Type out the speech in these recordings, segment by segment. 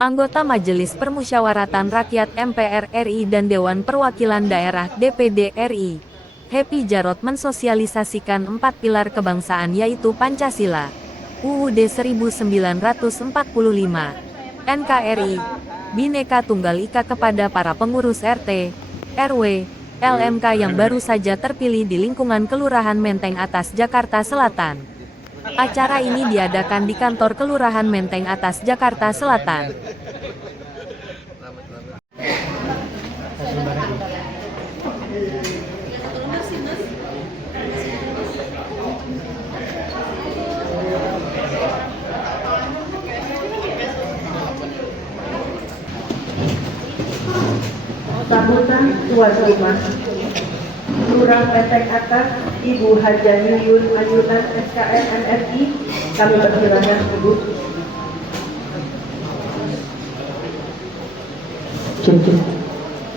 Anggota Majelis Permusyawaratan Rakyat MPR RI dan Dewan Perwakilan Daerah DPD RI, Happy Jarot mensosialisasikan 4 pilar kebangsaan yaitu Pancasila, UUD 1945, NKRI, Bhinneka Tunggal Ika kepada para pengurus RT, RW, LMK yang baru saja terpilih di lingkungan Kelurahan Menteng Atas, Jakarta Selatan. Acara ini diadakan di kantor Kelurahan Menteng Atas, Jakarta Selatan. Sambutan tuan rumah Lurah Menteng Atas Ibu Haja Yuyun Ayunan SKM MSI, kami persilakan Ibu.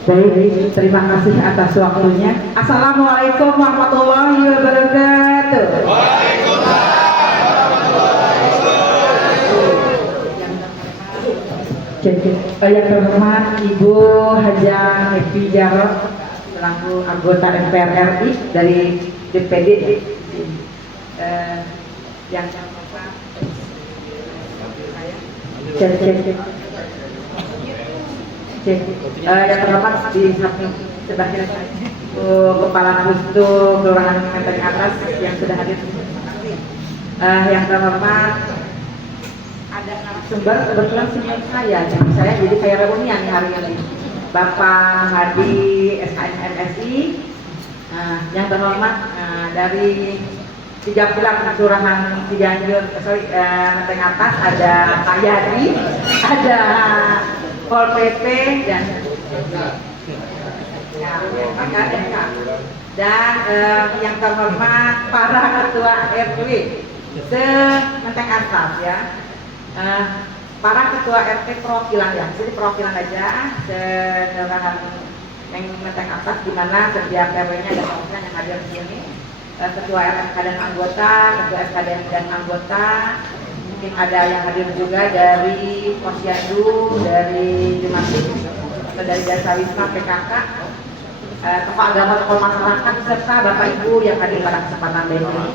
Baik, terima kasih atas waktunya. Assalamualaikum warahmatullahi wabarakatuh. Yang terhormat Ibu Haja Happy Jarot selaku anggota MPR RI dari DPD, yang yang terhormat di samping sebelah kiri saya Kepala Pustu Kelurahan Menteng Atas yang sudah hadir. Yang terhormat ada narasumber kebetulan senior saya jadi kayak reunian nih hari ini, Bapak Hadi SKM MSI. Yang terhormat dari 3 pilar Kelurahan Ciganjur, Menteng Atas ada Pak Yadi, ada Pol PP dan yang terhormat para ketua RW se-Menteng Atas ya. Para ketua RT perwakilan ya, jadi perwakilan aja Kelurahan yang Menteng Atas, di mana setiap RW-nya ada perwakilan yang hadir di sini. Ketua RMK dan anggota, ketua SKDM dan anggota, mungkin ada yang hadir juga dari Posyandu, dari Jumatik, atau dari Jasa Wisma PKK, tokoh agama, tokoh masyarakat, serta Bapak Ibu yang hadir pada kesempatan ini.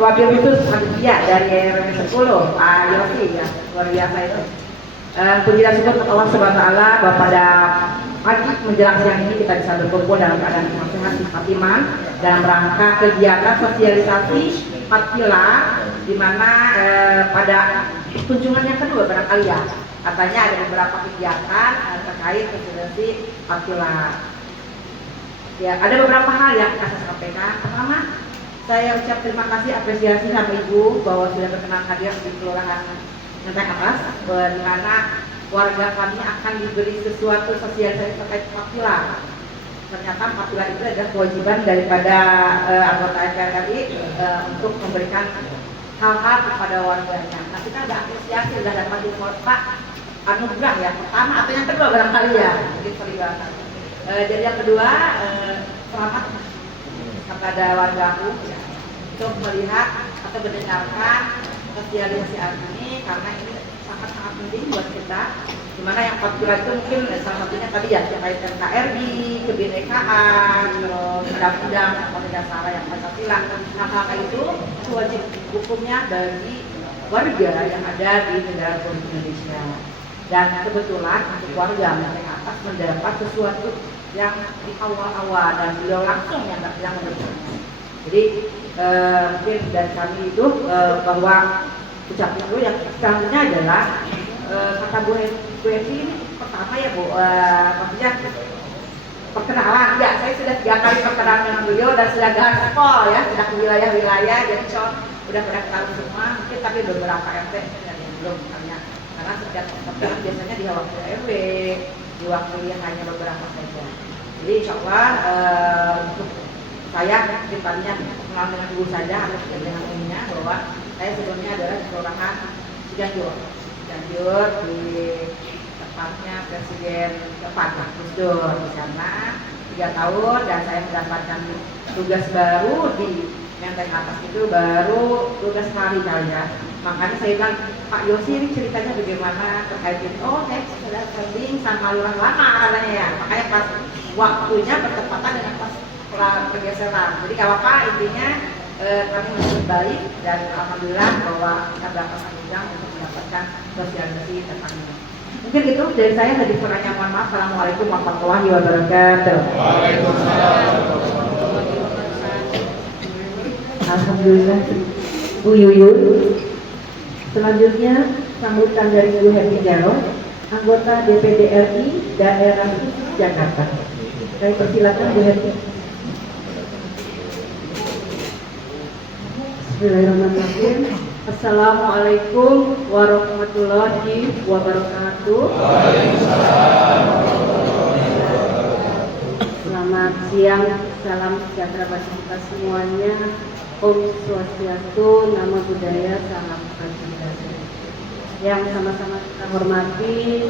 Wabil khusus panitia dari RW 10, Pak Yosi ya, luar biasa itu. Puji dan syukur kepada Allah Subhanahu wa taala bahwa pada pagi menjelang siang ini kita bisa berkumpul dalam keadaan sehat iman dalam rangka kegiatan sosialisasi 4 pilar, di mana pada kunjungan yang kedua barangkali ya, katanya ada beberapa kegiatan terkait sosialisasi 4 pilar. Ya, ada beberapa hal yang akan saya sampaikan. Pertama, saya ucap terima kasih apresiasi sama Ibu bahwa sudah berkenan hadir di Kelurahan Menteng Atas, di mana warga kami akan diberi sesuatu sosialisasi terkait 4 pilar. Ternyata 4 pilar itu adalah kewajiban daripada anggota MPR RI untuk memberikan hal-hal kepada warganya. Nah, kita sudah apresiasi, sudah dapat info Pak anugerah ya, pertama atau yang kedua barangkali ya, mungkin peribahasa. Jadi yang kedua, selamat kepada wargaku ya, untuk melihat atau mendengarkan sosialisasi ini, karena ini sangat-sangat penting buat kita, dimana yang 4 pilar itu mungkin salah satunya tadi ya terkait NKRI, kebinekaan, undang-undang dasar yang Pancasila. Hal-hal itu wajib hukumnya bagi warga yang ada di negara Republik Indonesia. Dan kebetulan untuk warga Menteng Atas mendapat sesuatu yang di awal-awal dan beliau langsung yang memberikan. Jadi mungkin dari kami itu bahwa ucapan itu yang selanjutnya adalah kata Bu Eti ini pertama ya Bu, maksudnya perkenalan. Ya, saya sudah 3 kali perkenalan dengan beliau dan sudah gaspol ya, sudah ke wilayah-wilayah, jadi udah pada kenal semua. Mungkin tapi beberapa RT yang belum misalnya, karena setiap pertemuan biasanya di waktu RW, di waktu yang hanya beberapa saja. Jadi insya Allah untuk saya tadinya kenal dengan Ibu saja atau dengan umumnya, bahwa saya sebelumnya adalah di Kelurahan Ciganjur di tempatnya Presiden keempat Gus Dur di sana 3 tahun, dan saya mendapatkan tugas baru di Menteng Atas itu baru 12 hari kali ya. Makanya saya bilang, Pak Yosi ini ceritanya bagaimana terkait ini? Oh, saya sudah sering sama lurah lama katanya ya. Makanya pas waktunya bertepatan dengan pas pergeseran. Jadi kalau apa intinya kami menyambut baik dan alhamdulillah bahwa kita berangkat panjang untuk mendapatkan sosialisasi tentang ini. Mungkin itu dari saya, lebih kurangnya mohon maaf. Assalamualaikum warahmatullahi wabarakatuh. Alhamdulillah Bu Yuyun. Selanjutnya sambutan dari Bu Heri Jarot, anggota DPD RI Daerah Khusus Jakarta. Saya persilakan Bu Heri. Bismillahirrahmanirrahim. Assalamualaikum warahmatullahi wabarakatuh. Selamat siang, salam sejahtera bagi kita semuanya. Om Swastiastu, Namo Buddhaya, salam kebajikan. Yang sama-sama kita hormati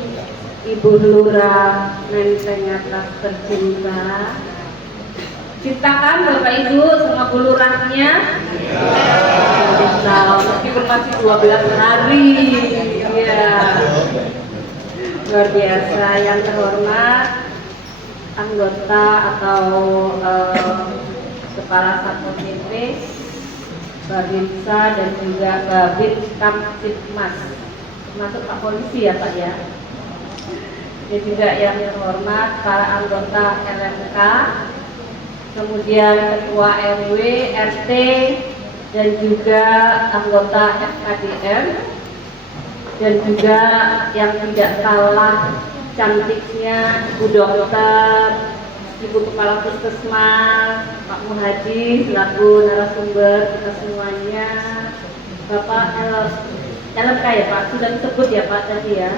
Ibu Lurah Menteng Atas tercinta. Ciptakan Bapak Ibu sama Bu Lurahnya. Meskipun masih 12 hari. Ya. Luar biasa. Yang terhormat anggota atau Kepala Satpol PP, Babinsa dan juga Babin Kamtipmas, termasuk Pak Polisi ya Pak ya. Dan juga yang terhormat para anggota LMK, kemudian Ketua RW, RT, dan juga anggota FKDM, dan juga yang tidak kalah cantiknya Ibu Dokter, Ibu Kepala Puskesmas, Pak Muhadi selaku narasumber kita semuanya, Bapak LMK ya Pak, sudah disebut ya Pak tadi ya.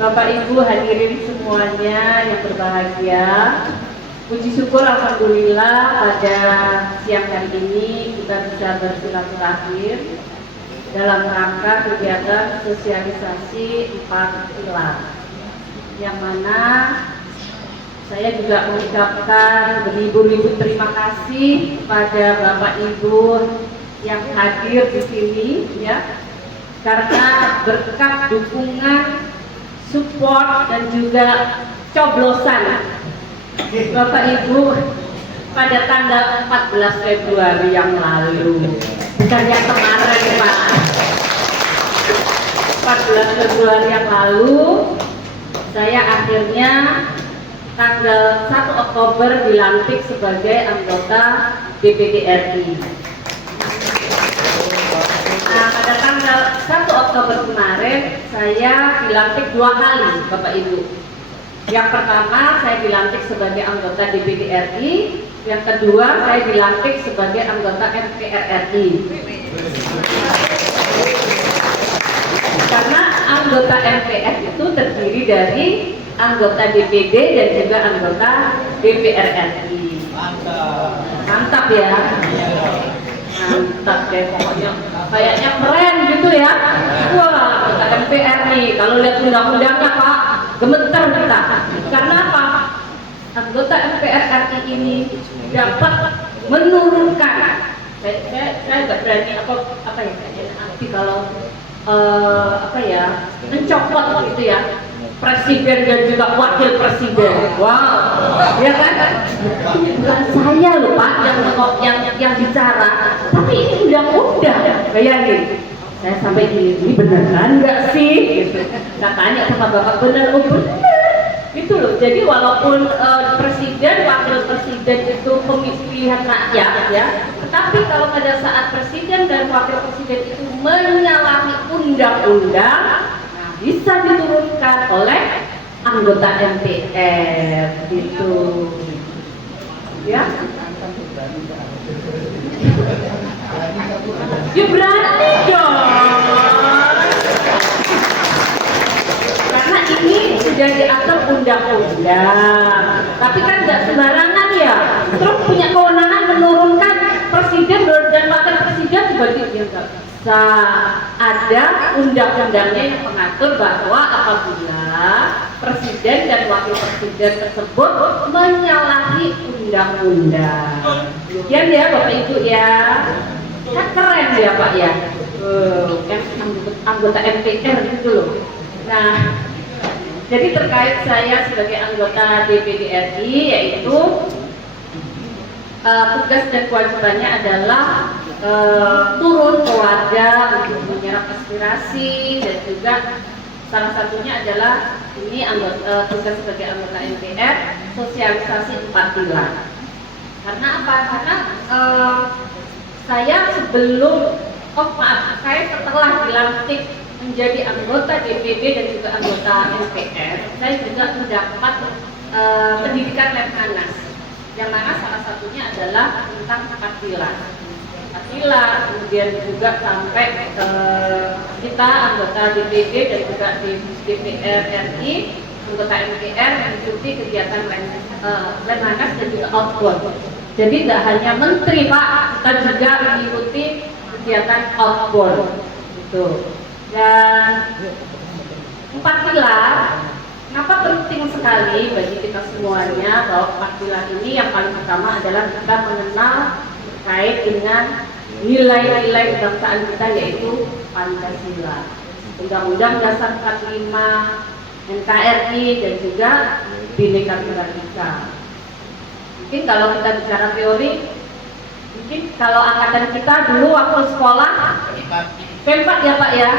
Bapak Ibu hadirin semuanya yang berbahagia, puji syukur alhamdulillah pada siang hari ini kita bisa bersilaturahim dalam rangka kegiatan sosialisasi 4 pilar, yang mana saya juga mengucapkan beribu-ribu terima kasih pada Bapak Ibu yang hadir di sini ya, karena berkat dukungan, support dan juga coblosan Bapak Ibu pada tanggal 14 Februari yang lalu, bukan yang kemarin Pak. 14 Februari yang lalu saya akhirnya tanggal 1 Oktober dilantik sebagai anggota DPD RI. Nah, pada tanggal 1 Oktober kemarin saya dilantik 2 kali Bapak Ibu. Yang pertama saya dilantik sebagai anggota DPD RI, yang kedua saya dilantik sebagai anggota MPR RI. Karena anggota MPR itu terdiri dari anggota DPD dan juga anggota DPR RI. Mantap ya. Mantap deh pokoknya. Kayaknya keren gitu ya. Wah, anggota MPR nih. Kalau lihat undang-undangnya Pak, gemeter kita. Karena apa? Anggota MPR RI ini dapat menurunkan. Saya nggak berani apa ya nanti kalau mencopot gitu ya, presiden dan juga wakil presiden. Wow, ya kan? Bukan saya loh Pak yang bicara, tapi ini undang-undang. Bayangin, saya sampai ini beneran nggak sih? Gitu. Saya tanya sama Bapak, bener? Oh bener. Gitu loh. Jadi walaupun presiden, wakil presiden itu pemilihan rakyat ya, tetapi kalau pada saat presiden dan wakil presiden itu menyalahi undang-undang, bisa diturunkan oleh anggota MPR gitu ya. Ya berani dong, karena ini sudah diatur undang-undang. Tapi kan nggak sembarangan ya, terus punya kewenangan menurunkan presiden dan wakil presiden juga dia nggak bisa. Ada undang-undangnya yang mengatur bahwa apabila presiden dan wakil presiden tersebut menyalahi undang-undang. Demikian ya Bapak Ibu ya. Kan keren ya Pak ya. anggota MPR gitu loh. Nah, jadi terkait saya sebagai anggota DPD RI, yaitu tugas dan kewajibannya adalah turun ke warga untuk menyerap aspirasi, dan juga salah satunya adalah ini tugas sebagai anggota MPR, sosialisasi 4 pilar. Karena apa? Karena saya saya setelah dilantik menjadi anggota DPD dan juga anggota MPR, saya juga mendapat pendidikan Lemhanas, yang mana salah satunya adalah tentang 4 pilar. 4 pilar, kemudian juga sampai kita anggota DPD dan juga DPR RI, anggota MPR mengikuti kegiatan Lemhanas dan juga outbound. Jadi tidak hanya menteri Pak, kita juga mengikuti kegiatan outbound gitu. Dan 4 pilar, kenapa penting sekali bagi kita semuanya bahwa 4 pilar ini yang paling pertama adalah kita mengenal terkait dengan nilai-nilai kebangsaan kita, yaitu Pancasila, Undang-Undang Dasar 45, NKRI, dan juga Bhinneka Tunggal Ika. Mungkin kalau kita bicara teori, mungkin kalau angkatan kita dulu waktu sekolah P4 ya Pak ya,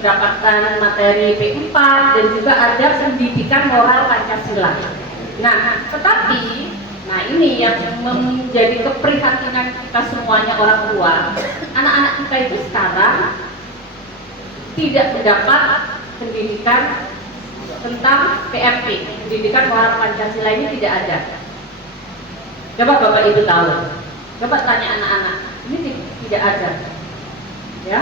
mendapatkan materi P4 dan juga ada pendidikan moral Pancasila. Nah, tetapi ini yang menjadi keprihatinan kita semuanya orang tua, anak-anak kita itu sekarang tidak mendapat pendidikan tentang PMP, pendidikan moral Pancasila ini tidak ada. Coba Bapak Ibu tahu, coba tanya anak-anak, ini tidak ada, ya,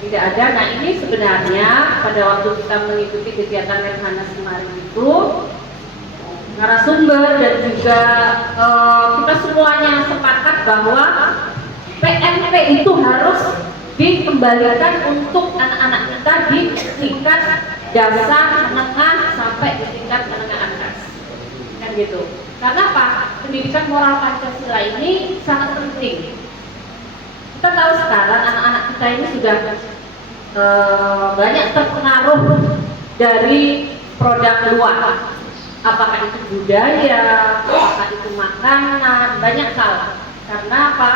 tidak ada. Nah, ini sebenarnya pada waktu kita mengikuti kegiatan Lemhanas kemarin itu, narasumber dan juga kita semuanya sepakat bahwa PMP itu harus dikembalikan untuk anak-anak kita di tingkat dasar, menengah, sampai di tingkat menengah atas, kan gitu. Karena apa? Pendidikan moral Pancasila ini sangat penting. Kita tahu sekarang anak-anak kita ini sudah banyak terpengaruh dari produk luar. Apakah itu budaya, apakah itu makanan, banyak hal. Karena apa?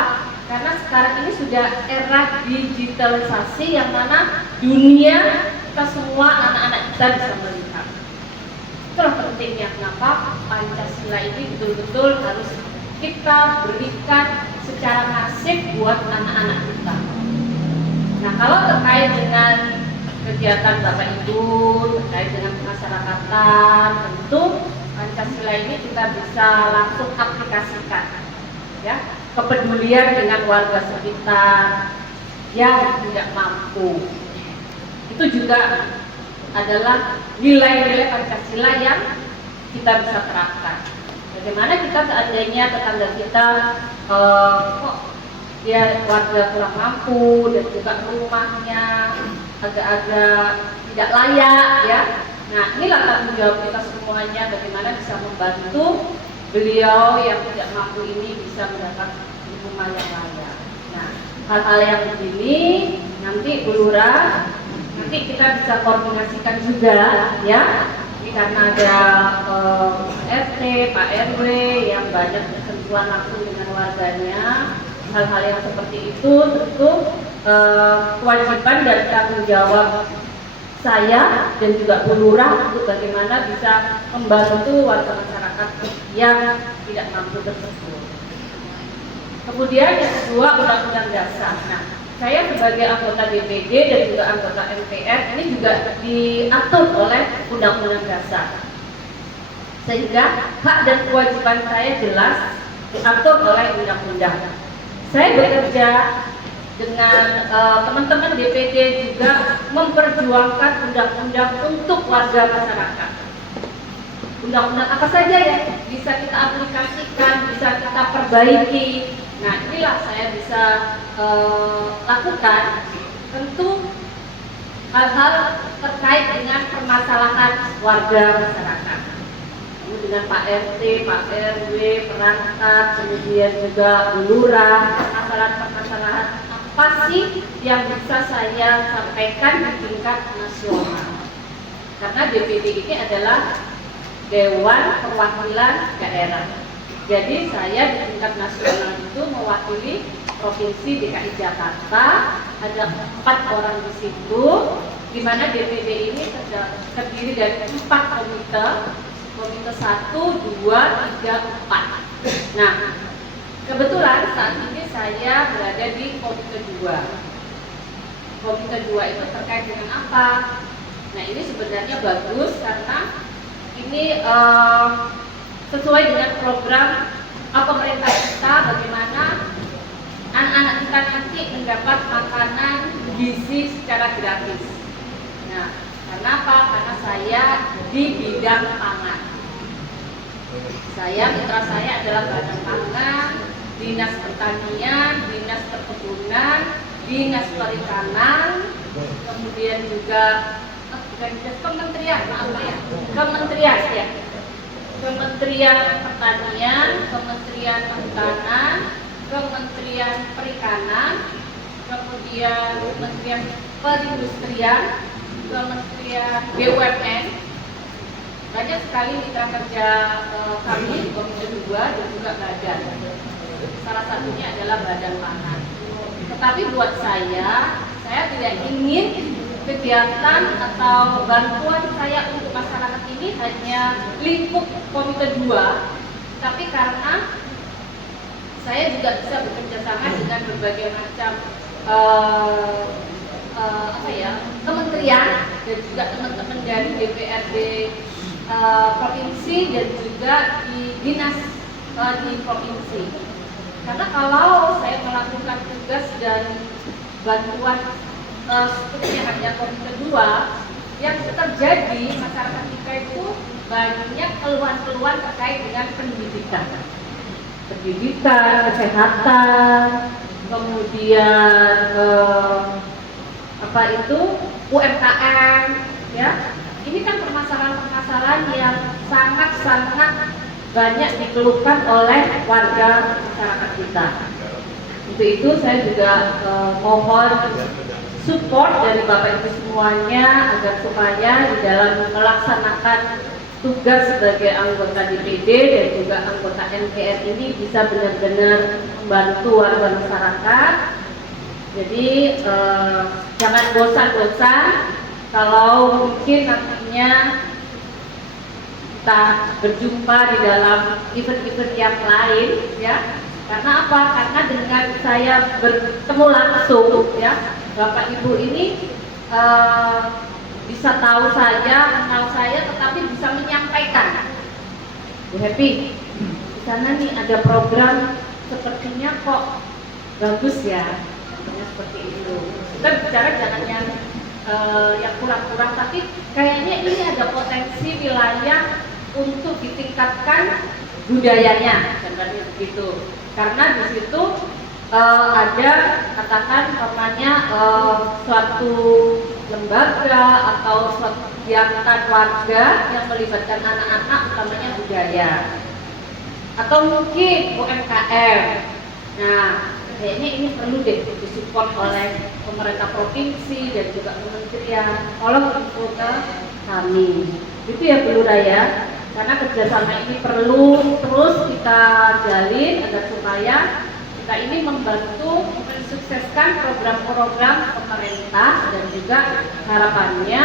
Karena sekarang ini sudah era digitalisasi yang mana dunia kita semua anak-anak kita bisa melihat. Itulah pentingnya kenapa Pancasila ini betul-betul harus kita berikan secara masif buat anak-anak kita. Nah, kalau terkait dengan kegiatan Bapak Ibu, terkait dengan kemasyarakatan, tentu Pancasila ini kita bisa langsung aplikasikan, ya, kepedulian dengan warga sekitar yang tidak mampu. Itu juga adalah nilai-nilai Pancasila yang kita bisa terapkan. Bagaimana kita seandainya tetangga kita kok dia warga kurang mampu dan juga rumahnya agak-agak tidak layak, ya. Nah, inilah tanggung jawab kita semuanya, bagaimana bisa membantu beliau yang tidak mampu ini bisa mendapat rumah yang layak. Nah, hal-hal yang begini nanti Bu Lurah, nanti kita bisa koordinasikan juga, ya. Ini karena ada RT, Pak RW yang banyak bersentuhan langsung dengan warganya. Hal-hal yang seperti itu tentu kewajiban dan tanggung jawab saya dan juga Bu Lurah untuk bagaimana bisa membantu warga masyarakat yang tidak mampu tersebut. Kemudian yang kedua, Undang-Undang Dasar. Nah, saya sebagai anggota DPD dan juga anggota MPR ini juga diatur oleh Undang-Undang Dasar, sehingga hak dan kewajiban saya jelas diatur oleh undang-undang. Saya bekerja dengan teman-teman DPD juga memperjuangkan undang-undang untuk warga masyarakat. Undang-undang apa saja ya bisa kita aplikasikan, bisa kita perbaiki. Nah, inilah saya bisa lakukan. Tentu hal-hal terkait dengan permasalahan warga masyarakat. Dengan Pak RT, Pak RW, perangkat, kemudian juga Bu Lurah, permasalahan-permasalahan apa sih yang bisa saya sampaikan di tingkat nasional? Karena DPD ini adalah Dewan Perwakilan Daerah. Jadi saya di tingkat nasional itu mewakili Provinsi DKI Jakarta, ada 4 orang di situ, di mana DPD ini terdiri dari 4 komite, komite 1, 2, 3, 4. Nah, kebetulan saat ini saya berada di komite 2. Komite 2 itu terkait dengan apa? Nah, ini sebenarnya bagus karena ini sesuai dengan program pemerintah kita, bagaimana anak-anak kita nanti mendapat makanan gizi secara gratis. Nah, karena apa? Karena saya di bidang pangan. Mitra saya adalah Badan Pangan, Dinas Pertanian, Dinas Perkebunan, Dinas Perikanan, kemudian juga Kementerian Pertanian, Kementerian Kehutanan, Kementerian Perikanan, kemudian Kementerian Perindustrian, Kementerian BUMN. Banyak sekali mitra kerja kami Komite 2 dan juga badan. Salah satunya adalah Badan Pangan. Tetapi buat saya tidak ingin kegiatan atau bantuan saya untuk masyarakat ini hanya lingkup Komite 2, tapi karena saya juga bisa bekerja sama dengan berbagai macam kementerian dan juga teman-teman dari DPRD provinsi dan juga di dinas di provinsi. Karena kalau saya melakukan tugas dan bantuan seperti hanya Komite 2, yang terjadi masyarakat kita itu banyak keluhan-keluhan terkait dengan pendidikan, kesehatan, kemudian UMKM, ya. Ini kan permasalahan-permasalahan yang sangat-sangat banyak dikeluhkan oleh warga masyarakat kita. Untuk itu saya juga mohon support dari Bapak Ibu semuanya agar supaya di dalam melaksanakan tugas sebagai anggota DPD dan juga anggota MPR ini bisa benar-benar membantu warga masyarakat. Jadi jangan bosan-bosan. Kalau mungkin nantinya kita berjumpa di dalam event-event yang lain, ya. Karena apa? Karena dengan saya bertemu langsung, ya, Bapak Ibu ini bisa tahu saya, kenal saya, tetapi bisa menyampaikan. Bu Happy, di sana nih ada program sepertinya kok bagus ya, seperti itu. Kita bicara jangan yang kurang-kurang, tapi kayaknya ini ada potensi wilayah untuk ditingkatkan budayanya, contohnya begitu. Karena di situ ada katakan namanya suatu lembaga atau suatu kegiatan warga yang melibatkan anak-anak, utamanya budaya, atau mungkin UMKM. Nah, kayaknya ini perlu deh disupport oleh pemerintah provinsi dan juga kementerian. Tolong info ke kami. Itu ya Bu Lurah ya. Karena kerjasama ini perlu terus kita jalin agar supaya kita ini membantu mensukseskan program-program pemerintah dan juga harapannya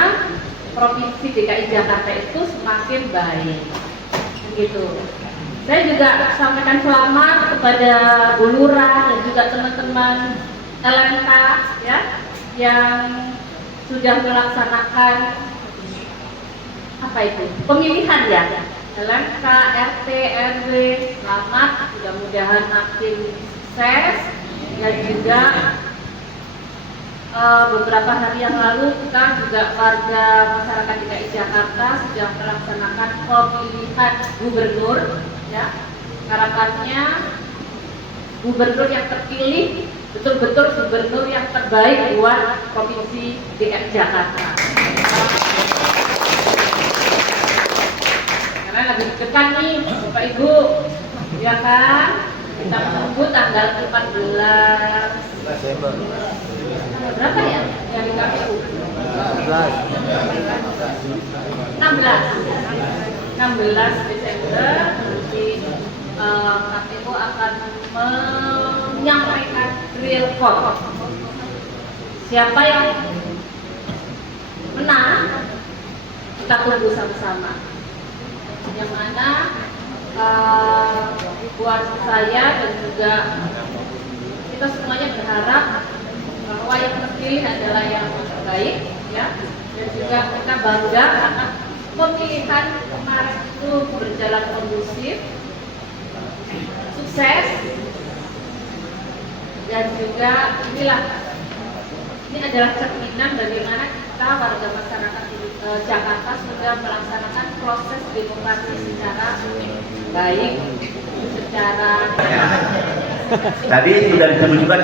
Provinsi DKI Jakarta itu semakin baik. Begitu. Saya juga sampaikan selamat kepada Bu Lurah dan juga teman-teman LMK ya yang sudah melaksanakan pemilihan ya, LMK, RT, RW. Selamat, mudah-mudahan makin sukses. Dan juga beberapa hari yang lalu kita juga warga masyarakat DKI Jakarta sudah melaksanakan pemilihan gubernur ya. Harapannya gubernur yang terpilih betul-betul gubernur yang terbaik buat Provinsi DKI Jakarta. Karena lagi dekat nih Bapak Ibu, ya kan? Kita menunggu tanggal 14 Berapa ya dari KPU? 16 Desember nanti KPU akan menyampaikan real count. Siapa yang menang kita tunggu sama-sama. Yang mana buat saya dan juga kita semuanya berharap bahwa yang terpilih adalah yang terbaik, ya, dan juga kita bangga karena pemilihan kemarin itu berjalan kondusif, sukses, dan juga ini adalah cerminan bagaimana kita warga masyarakat Jakarta sudah melaksanakan proses demokrasi secara baik, secara tadi sudah disebutkan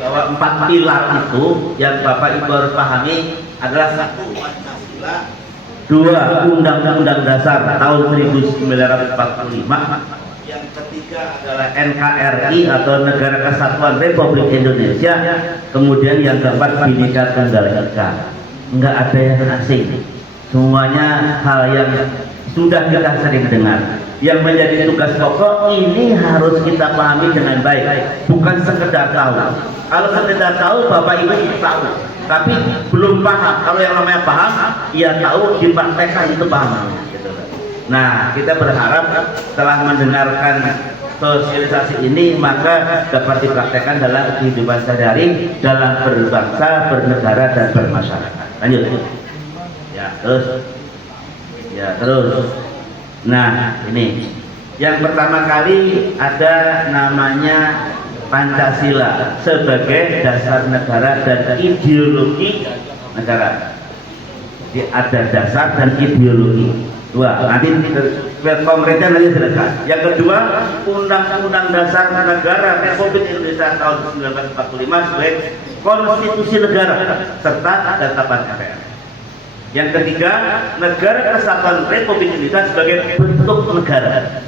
bahwa 4 pilar itu yang Bapak Ibu harus pahami adalah 1 Pancasila, 2 Undang-Undang Dasar tahun 1945, yang ketiga adalah NKRI atau Negara Kesatuan Republik Indonesia, kemudian yang keempat Bhinneka Tunggal Ika. Enggak ada yang asing, semuanya hal yang sudah kita sering dengar. Yang menjadi tugas pokok ini harus kita pahami dengan baik, bukan sekedar tahu. Kalau sekedar tahu, Bapak Ibu tahu, tapi belum paham. Kalau yang namanya paham, ia tahu, dipraktekkan itu paham. Nah, kita berharap setelah mendengarkan sosialisasi ini, maka dapat dipraktekkan dalam kehidupan sehari-hari, dalam berbangsa, bernegara, dan bermasyarakat. Lanjut. Ya, terus. Nah, ini yang pertama kali ada namanya Pancasila sebagai dasar negara dan ideologi negara. Jadi ada dasar dan ideologi. Nanti pemerintah nanti selesai. Yang kedua, Undang-Undang Dasar Negara Republik Indonesia tahun 1945 sebagai konstitusi negara serta ketetapan MPR. Yang ketiga, Negara Kesatuan Republik Indonesia sebagai bentuk negara.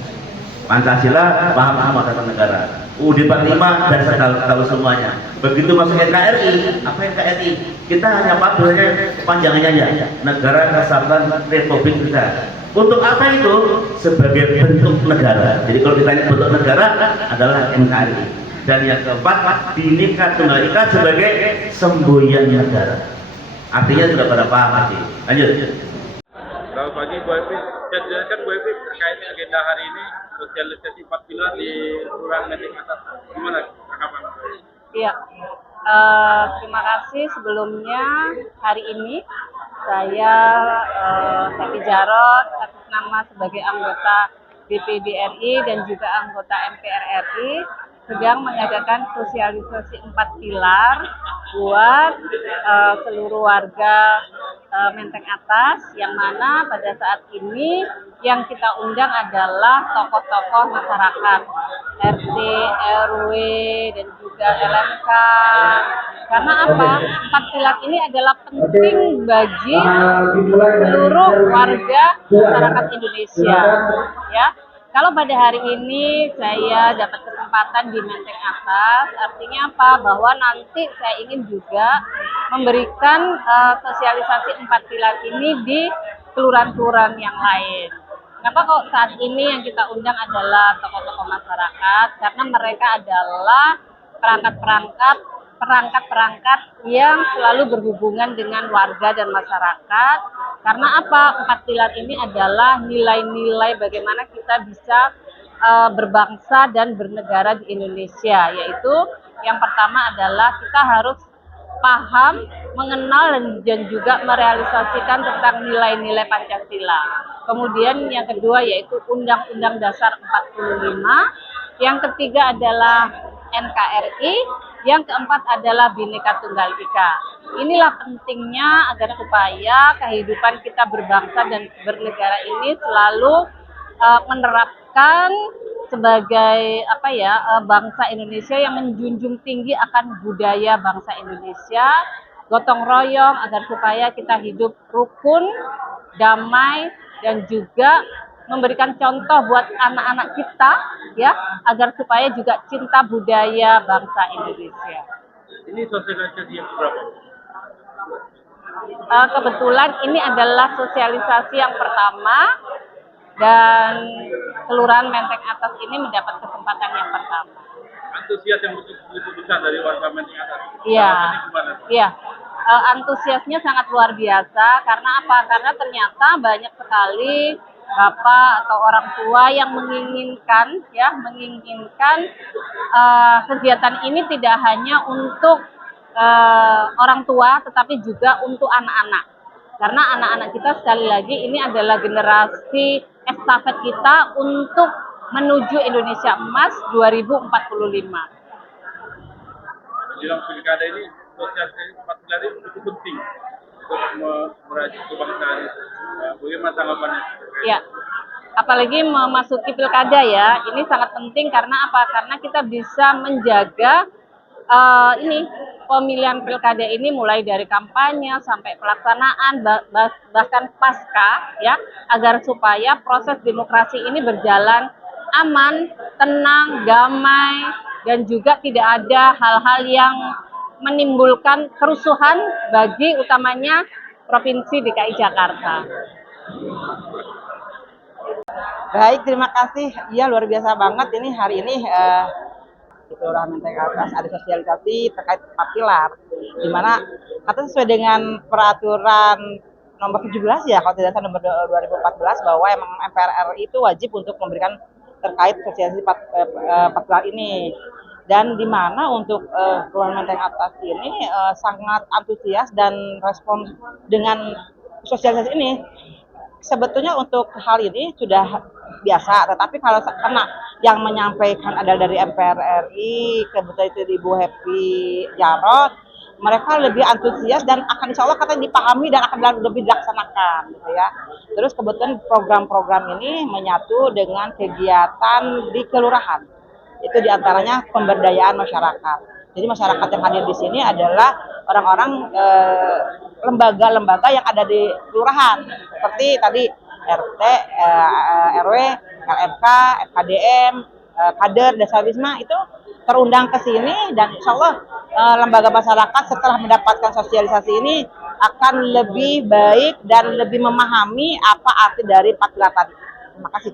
Pancasila paham sama kata negara. UUD 45 dan tahu semuanya. Begitu masuk NKRI, apa NKRI? Kita hanya pabelnya kepanjangannya aja. Negara Kesatuan Republik Indonesia. Untuk apa itu? Sebagai bentuk negara. Jadi kalau ditanya bentuk negara adalah NKRI. Dan yang keempat, Bhinneka Tunggal Ika sebagai semboyan negara. Artinya sudah pada paham lagi. Lanjut. Selamat pagi Bu Evi. Saya jelaskan Bu Evi terkait agenda hari ini sosialisasi 4 pilar di Kelurahan Menteng Atas. Gimana tanggapan? Iya, terima kasih sebelumnya. Hari ini saya Happy Jarot atas nama sebagai anggota DPD RI dan juga anggota MPR RI sedang mengadakan sosialisasi 4 pilar buat seluruh warga Menteng Atas, yang mana pada saat ini yang kita undang adalah tokoh-tokoh masyarakat RT, RW, dan juga LMK. Karena apa? 4 pilar ini adalah penting bagi seluruh warga masyarakat Indonesia. Ya, kalau pada hari ini saya dapat kesempatan di Menteng Atas, artinya apa? Bahwa nanti saya ingin juga memberikan sosialisasi 4 pilar ini di kelurahan-kelurahan yang lain. Kenapa kok saat ini yang kita undang adalah tokoh-tokoh masyarakat? Karena mereka adalah perangkat-perangkat yang selalu berhubungan dengan warga dan masyarakat. Karena apa? 4 pilar ini adalah nilai-nilai bagaimana kita bisa berbangsa dan bernegara di Indonesia, yaitu yang pertama adalah kita harus paham, mengenal, dan juga merealisasikan tentang nilai-nilai Pancasila. Kemudian yang kedua yaitu Undang-Undang Dasar 45, yang ketiga adalah NKRI, yang keempat adalah Bhinneka Tunggal Ika. Inilah pentingnya agar supaya kehidupan kita berbangsa dan bernegara ini selalu menerapkan sebagai bangsa Indonesia yang menjunjung tinggi akan budaya bangsa Indonesia, gotong royong agar supaya kita hidup rukun, damai, dan juga memberikan contoh buat anak-anak kita, ya, agar supaya juga cinta budaya bangsa Indonesia. Ini sosialisasi yang berapa? Kebetulan ini adalah sosialisasi yang pertama dan Kelurahan Menteng Atas ini mendapat kesempatan yang pertama. Antusias yang begitu besar dari warga Menteng Atas. Iya, Ini gimana? iya. Antusiasnya sangat luar biasa karena apa? Karena ternyata banyak sekali bapak atau orang tua yang menginginkan kegiatan ini tidak hanya untuk orang tua, tetapi juga untuk anak-anak. Karena anak-anak kita sekali lagi ini adalah generasi estafet kita untuk menuju Indonesia Emas 2045. Dalam pilkada ini sosialisasi 4 pilar ini cukup penting untuk merajut kebangsaan itu. Bagaimana tanggapannya? Ya, apalagi memasuki pilkada ya, ini sangat penting karena apa? Karena kita bisa menjaga pemilihan pilkada ini mulai dari kampanye sampai pelaksanaan bahkan pasca ya, agar supaya proses demokrasi ini berjalan aman, tenang, damai dan juga tidak ada hal-hal yang menimbulkan kerusuhan bagi utamanya Provinsi DKI Jakarta. Baik, terima kasih. Iya, luar biasa banget ini hari ini di Kelurahan Menteng Atas ada sosialisasi terkait 4 pilar, di mana kata sesuai dengan peraturan nomor 17 ya, kalau tidak salah nomor 2014, bahwa emang MPR RI itu wajib untuk memberikan terkait sosialisasi 4 pilar ini. Dan di mana untuk Kelurahan Menteng Atas ini sangat antusias dan respon dengan sosialisasi ini. Sebetulnya untuk hal ini sudah biasa, tetapi kalau karena yang menyampaikan adalah dari MPR RI, kebetulan itu Ibu Happy Jarot, mereka lebih antusias dan akan insya Allah katanya dipahami dan akan lebih dilaksanakan gitu ya. Terus kebetulan program-program ini menyatu dengan kegiatan di kelurahan. Itu diantaranya pemberdayaan masyarakat. Jadi masyarakat yang hadir di sini adalah orang-orang lembaga-lembaga yang ada di kelurahan, seperti tadi RT, RW, LMK, FKDM, kader, Desa Wisma itu terundang ke sini dan insya Allah lembaga masyarakat setelah mendapatkan sosialisasi ini akan lebih baik dan lebih memahami apa arti dari 4 pilar tadi. Terima kasih.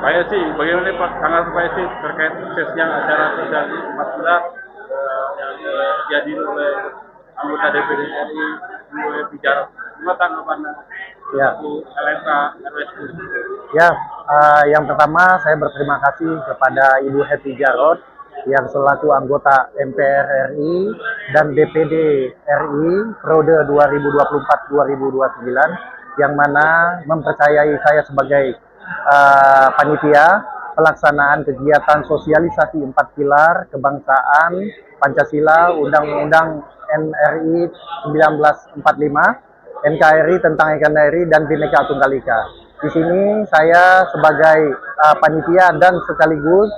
Pak Yasi, bagaimana Pak tanggapan Pak Yasi terkait suksesnya acara sosialisasi 4 pilar yang dihadiri oleh anggota DPD RI Ibu Happy Jarot? Gimana tanggapannya? Ya. LMK RWS? Ya, yang pertama saya berterima kasih kepada Ibu Happy Jarot yang selaku anggota MPR RI dan DPD RI periode 2024-2029 yang mana mempercayai saya sebagai panitia pelaksanaan kegiatan sosialisasi 4 pilar kebangsaan Pancasila, Undang-Undang NRI 1945, NKRI tentang NKRI dan Bhinneka Tunggal Ika. Di sini saya sebagai panitia dan sekaligus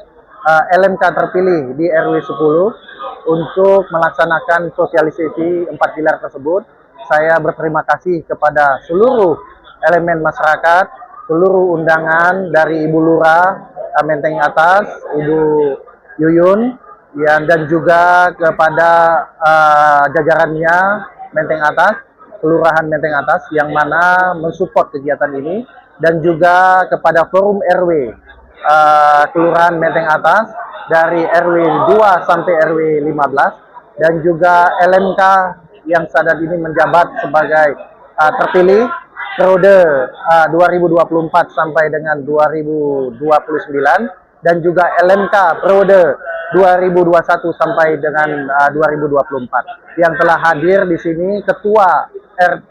LMK terpilih di RW 10 untuk melaksanakan sosialisasi 4 pilar tersebut. Saya berterima kasih kepada seluruh elemen masyarakat, seluruh undangan dari Ibu Lurah Menteng Atas, Ibu Yuyun, ya, dan juga kepada jajarannya Menteng Atas, Kelurahan Menteng Atas yang mana mensupport kegiatan ini, dan juga kepada Forum RW Kelurahan Menteng Atas dari RW 2 sampai RW 15, dan juga LMK yang saat ini menjabat sebagai terpilih periode 2024 sampai dengan 2029, dan juga LMK periode 2021 sampai dengan 2024 yang telah hadir di sini ketua RT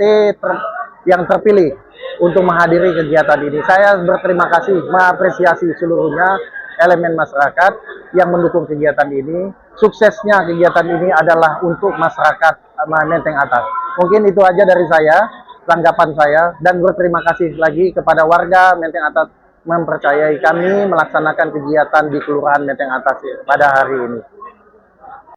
yang terpilih untuk menghadiri kegiatan ini. Saya berterima kasih, mengapresiasi seluruhnya elemen masyarakat yang mendukung kegiatan ini. Suksesnya kegiatan ini adalah untuk masyarakat Menteng Atas. Mungkin itu aja dari saya, tanggapan saya, dan berterima kasih lagi kepada warga Menteng Atas mempercayai kami melaksanakan kegiatan di Kelurahan Menteng Atas pada hari ini.